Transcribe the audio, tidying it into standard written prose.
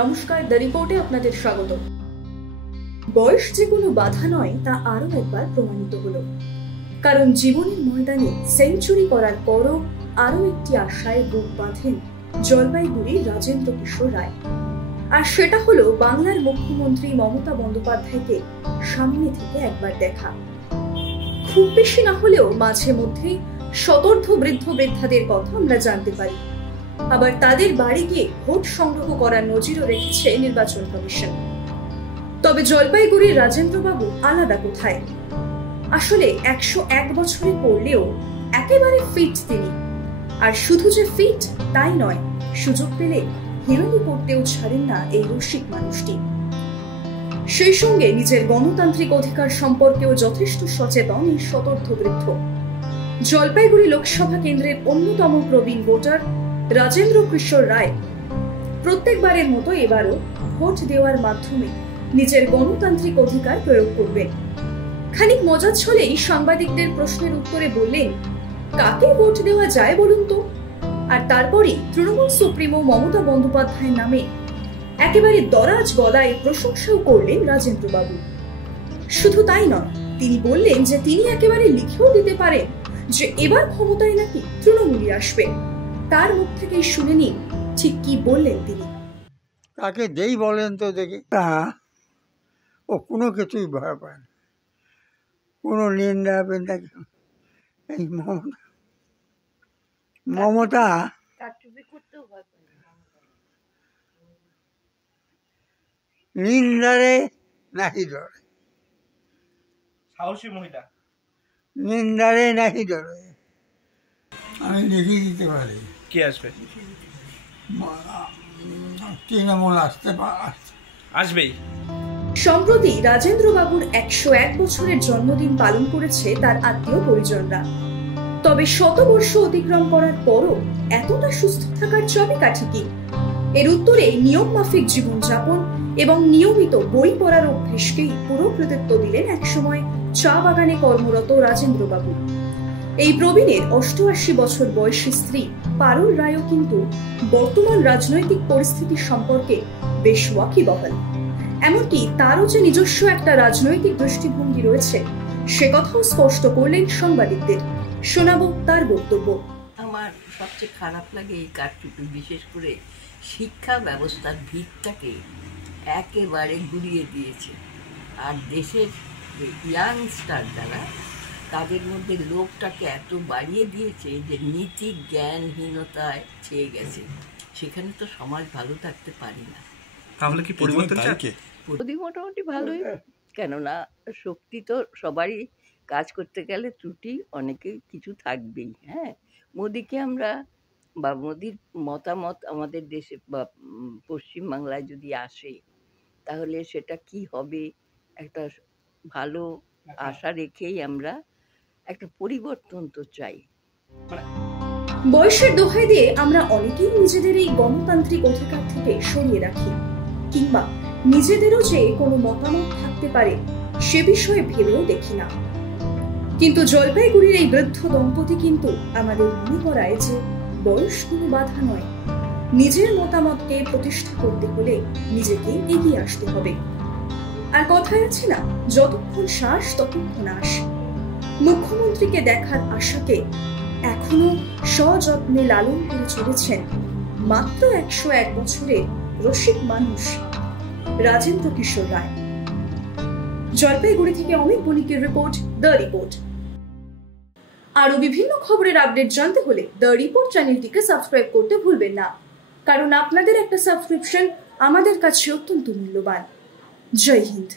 নমস্কার, দ্য রিপোর্টে আপনাদের স্বাগত। বয়স যে কোনো বাধা নয় তা আরো একবার প্রমাণিত হলো, কারণ জীবনের ময়দানে সেঞ্চুরি করার পরও আরো একটি আশায় বুক বাঁধেন জলপাইগুড়ির রাজেন্দ্র কিশোর রায়। আর সেটা হলো বাংলার মুখ্যমন্ত্রী মমতা বন্দ্যোপাধ্যায়কে সামনে থেকে একবার দেখা। খুব বেশি না হলেও মাঝে মধ্যেই শতার্ধ বৃদ্ধ বৃদ্ধাদের কথা আমরা জানতে পারি। আবার তাদের বাড়ি গিয়ে ভোট সংগ্রহ করার নজিরও রেখেছে নির্বাচন কমিশন। তবে জলপাইগুড়ির রাজেন্দ্রবাবু আলাদা কোথায়? আসলে 101 বছরে পড়লেও একেবারে ফিট তিনি। আর শুধু যে ফিট তাই নয়, সুযোগ পেলে হিরোনি পড়তেও ছাড়েন না এই রসিক মানুষটি। সেই সঙ্গে নিজের গণতান্ত্রিক অধিকার সম্পর্কেও যথেষ্ট সচেতন এই শতার্ধ বৃদ্ধ। জলপাইগুড়ি লোকসভা কেন্দ্রের অন্যতম প্রবীণ ভোটার রাজেন্দ্র কিশোর রায় প্রত্যেকবারের মতো এবারও ভোট দেওয়ার মাধ্যমে নিজের গণতান্ত্রিক অধিকার প্রয়োগ করবেন। খানিক মজা ছলেই সাংবাদিকদের প্রশ্নের উত্তরে বললেন, কাকে ভোট দেওয়া যায় বলুন তো? আর তারপরই তৃণমূল সুপ্রিমো মমতা বন্দ্যোপাধ্যায়ের নামে একেবারে দরাজ গলায় প্রশংসাও করলেন রাজেন্দ্রবাবু। শুধু তাই নয়, তিনি বললেন যে তিনি একেবারে লিখেও দিতে পারেন যে এবার ক্ষমতায় নাকি তৃণমূলই আসবে। তার মুখ থেকেই শুনে নিন ঠিক কি বললেন তিনি। তাকে যেই বলেন তো দেখি, ও কোনো কিছুই ভয় পায় না, কোনো নিন্দা পেন্দা। এই মমতা নিন্দারে নাহি ডরে, সাহসী মহিলা, নিন্দারে নাহি ডরে। আমি লিখে দিতে পারি কে আসবে? তৃণমূল আসবেই। সম্প্রতি রাজেন্দ্রবাবুর 101 বছরের জন্মদিন পালন করেছে তার আত্মীয় পরিজনরা। তবে শতবর্ষ অতিক্রম করার পরও এতটা সুস্থ থাকার চাবিকাঠি কি? এর উত্তরে নিয়ম মাফিক জীবনযাপন এবং নিয়মিত বই পড়ার অভ্যেসকেই পুরো কৃতিত্ব দিলেন একসময় চা বাগানে কর্মরত রাজেন্দ্রবাবু। এই প্রবীণের 88 বছর বয়সী স্ত্রী পারুল রায়ও কিন্তু বর্তমান রাজনৈতিক পরিস্থিতি সম্পর্কে বেশ ওয়াকিবহাল। এমনকি তারও যে নিজস্ব একটা রাজনৈতিক দৃষ্টিভঙ্গি রয়েছে সে কথাও স্পষ্ট করলেন সাংবাদিকদের। শোনাবো তার বক্তব্য। আমার সবচেয়ে খারাপ লাগে এই কারচুপি, বিশেষ করে শিক্ষা ব্যবস্থার ভিতটাকে একেবারে গুড়িয়ে দিয়েছে। আর দেশের ইয়াংস্টার যারা, তাদের মধ্যে লোকটাকে এত বাড়িয়ে দিয়েছে যে নীতি জ্ঞানহীনতায় ছেয়ে গেছে। সেখানে তো সমাজ ভালো থাকতে পারি না। তাহলে কি পরিবর্তন চাই? মোটামুটি ভালোই, কেননা শক্তি তো সবারই, কাজ করতে গেলে ত্রুটি অনেকেই কিছু থাকবেই। হ্যাঁ, মোদিকে আমরা বা মোদির মতামত আমাদের দেশে বা পশ্চিমবাংলায় যদি আসে তাহলে সেটা কি হবে, একটা ভালো আশা রেখেই আমরা একটা পরিবর্তন তো চাই। বয়সের দোহাই দিয়ে আমরা অনেকেই নিজেদের এই গণতান্ত্রিক অধিকার থেকে সরিয়ে রাখি, কিংবা নিজেদেরও যে কোনো মতামত থাকতে পারে সে বিষয়ে ভেবেও দেখি না। কিন্তু জলপাইগুড়ির এই বৃদ্ধ দম্পতি কিন্তু আমাদের মনে করায় যে বয়স কোনো বাধা নয়। নিজের মতামতকে প্রতিষ্ঠা করতে হলে নিজেকে এগিয়ে আসতে হবে। আর কথায় আছে না, যতক্ষণ শ্বাস ততক্ষণ আশ। মুখ্যমন্ত্রীকে দেখার আশাকে এখনো সযত্নে লালন করে চলেছেন মাত্র 101 বছরের রসিক মানুষ রাজেন্দ্র কিশোর রায়। জলপাইগুড়ি থেকে অমিত বণিকের রিপোর্ট, দ্য রিপোর্ট। আরো বিভিন্ন খবরের আপডেট জানতে হলে দ্য রিপোর্ট চ্যানেলটিকে সাবস্ক্রাইব করতে ভুলবেন না, কারণ আপনাদের একটা সাবস্ক্রিপশন আমাদের কাছে অত্যন্ত মূল্যবান। জয় হিন্দ।